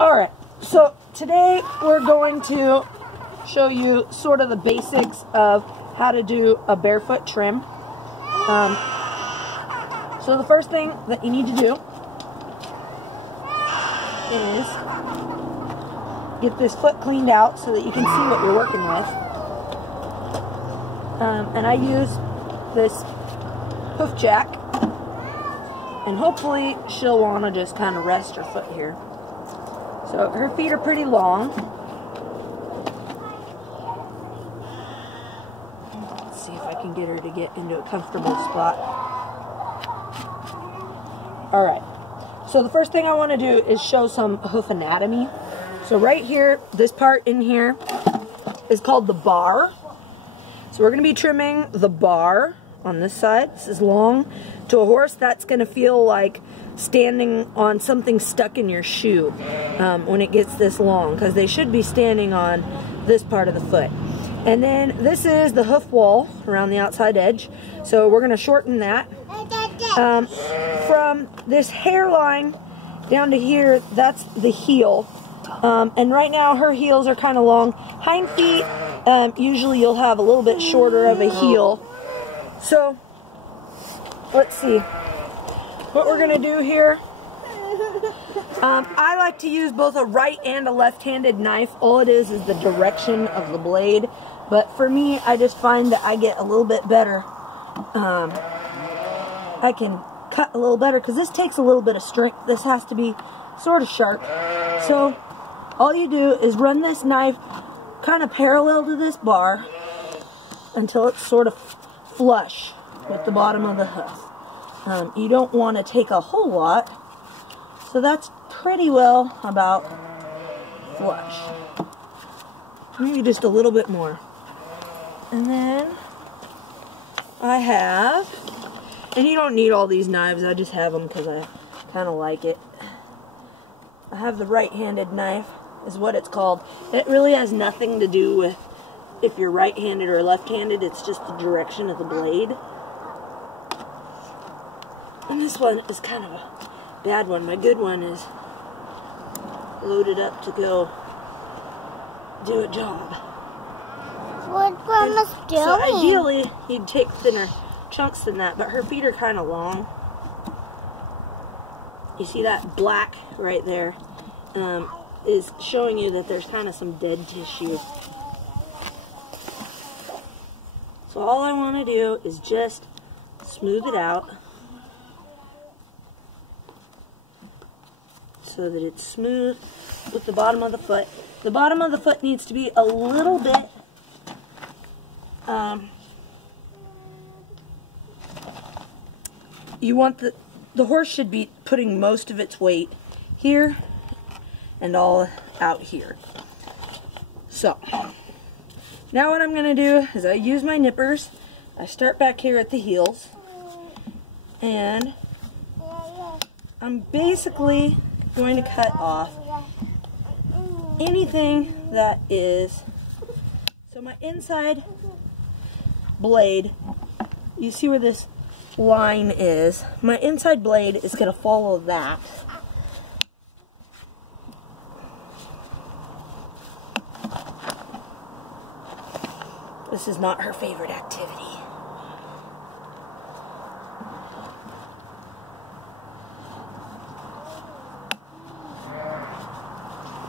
Alright, so today we're going to show you sort of the basics of how to do a barefoot trim. So the first thing that you need to do is get this foot cleaned out so that you can see what you're working with. And I use this hoof jack, and hopefully she'll want to just kind of rest her foot here. So her feet are pretty long. Let's see if I can get her to get into a comfortable spot. Alright, so the first thing I want to do is show some hoof anatomy. So right here, this part in here is called the bar. So we're going to be trimming the bar on this side. This is long. To a horse, that's going to feel like standing on something stuck in your shoe when it gets this long, because they should be standing on this part of the foot. And then this is the hoof wall around the outside edge. So we're going to shorten that. From this hairline down to here, that's the heel. And right now her heels are kind of long. Hind feet, usually you'll have a little bit shorter of a heel. So, let's see. What we're going to do here, I like to use both a right and a left-handed knife. All it is the direction of the blade. But for me, I just find that I get a little bit better. I can cut a little better because this takes a little bit of strength. This has to be sort of sharp. So, all you do is run this knife kind of parallel to this bar until it's sort of flush with the bottom of the hoof. You don't want to take a whole lot, so that's pretty well about flush. Maybe just a little bit more. And then I have, and you don't need all these knives, I just have them because I kind of like it. I have the right-handed knife, is what it's called. It really has nothing to do with if you're right-handed or left-handed, it's just the direction of the blade. And this one is kind of a bad one. My good one is loaded up to go do a job. What Grandma's doing? So ideally, you'd take thinner chunks than that, but her feet are kind of long. You see that black right there is showing you that there's kind of some dead tissue. So all I want to do is just smooth it out so that it's smooth with the bottom of the foot. The bottom of the foot needs to be a little bit you want the horse should be putting most of its weight here and all out here. So now what I'm going to do is I use my nippers. I start back here at the heels, and I'm basically going to cut off anything that is, so my inside blade, you see where this line is, my inside blade is going to follow that. This is not her favorite activity.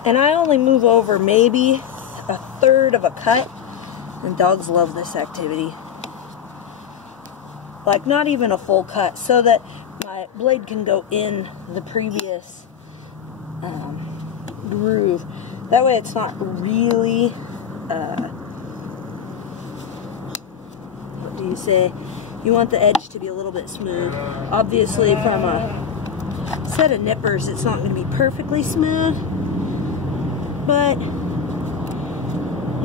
And I only move over maybe a third of a cut, and dogs love this activity. Like not even a full cut, so that my blade can go in the previous groove. That way it's not really what do you say? You want the edge to be a little bit smooth. Obviously from a set of nippers it's not going to be perfectly smooth, but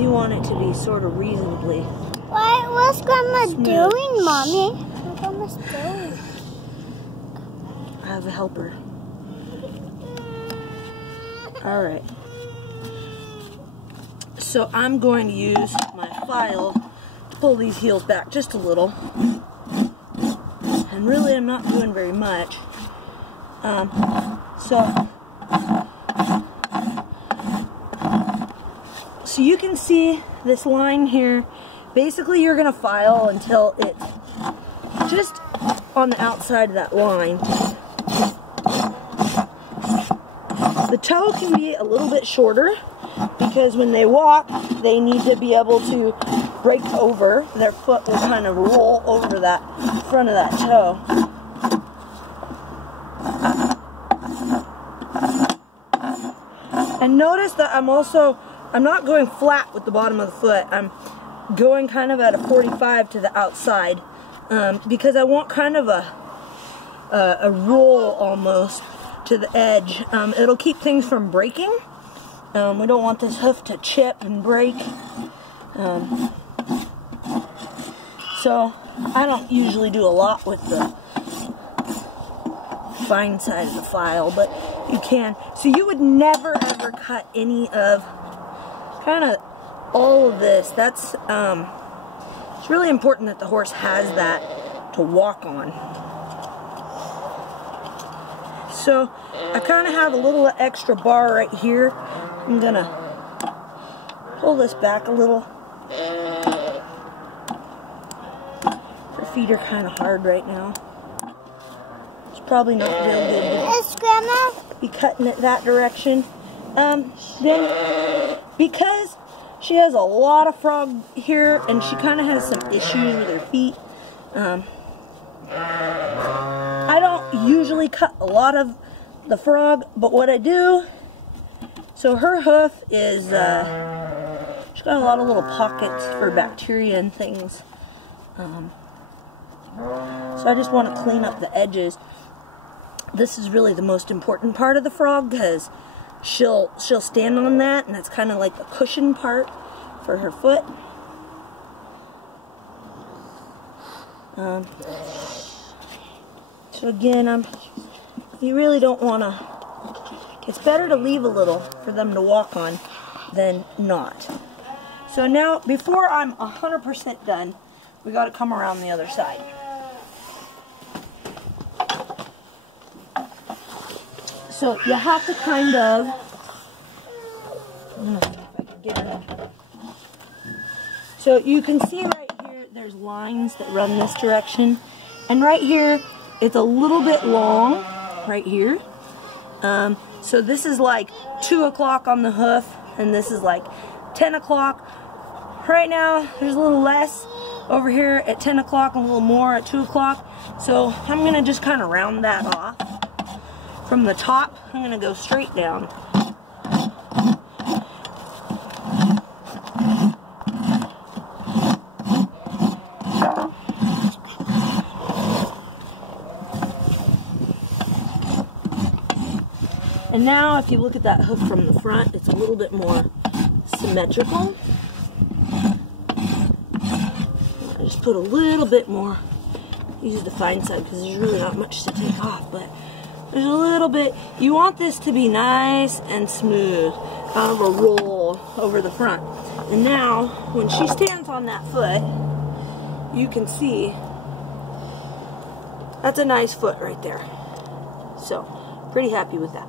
you want it to be sort of reasonably. What's Grandma smooth. doing, Mommy? What's Grandma's doing? I have a helper. Alright. So I'm going to use my file to pull these heels back just a little. And really I'm not doing very much. So So you can see this line here. Basically, you're going to file until it's just on the outside of that line. The toe can be a little bit shorter because when they walk, they need to be able to break over. Their foot will kind of roll over that front of that toe. And notice that I'm not going flat with the bottom of the foot. I'm going kind of at a 45 to the outside because I want kind of a roll almost to the edge. It'll keep things from breaking. We don't want this hoof to chip and break. So I don't usually do a lot with the fine side of the file, but you can. So you would never ever cut any of kind of all of this. That's it's really important that the horse has that to walk on. So I kind of have a little extra bar right here. I'm gonna pull this back a little. Her feet are kind of hard right now. It's probably not real good Yes, Grandma. to be cutting it that direction. Then because she has a lot of frog here and she kind of has some issues with her feet, I don't usually cut a lot of the frog, but what I do, so her hoof is, she's got a lot of little pockets for bacteria and things. So I just want to clean up the edges. This is really the most important part of the frog because she'll stand on that, and that's kind of like the cushion part for her foot. So again, you really don't want to, it's better to leave a little for them to walk on than not. So now, before I'm 100% done, we got to come around the other side. So you have to kind of, I don't know if I can get it. So you can see right here, there's lines that run this direction. And right here, it's a little bit long, right here. So this is like 2 o'clock on the hoof, and this is like 10 o'clock. Right now, there's a little less over here at 10 o'clock and a little more at 2 o'clock. So I'm going to just kind of round that off. From the top, I'm going to go straight down. And now, if you look at that hoof from the front, it's a little bit more symmetrical. I just put a little bit more, use the fine side because there's really not much to take off, but there's a little bit. You want this to be nice and smooth, kind of a roll over the front. And now, when she stands on that foot, you can see that's a nice foot right there. So, pretty happy with that.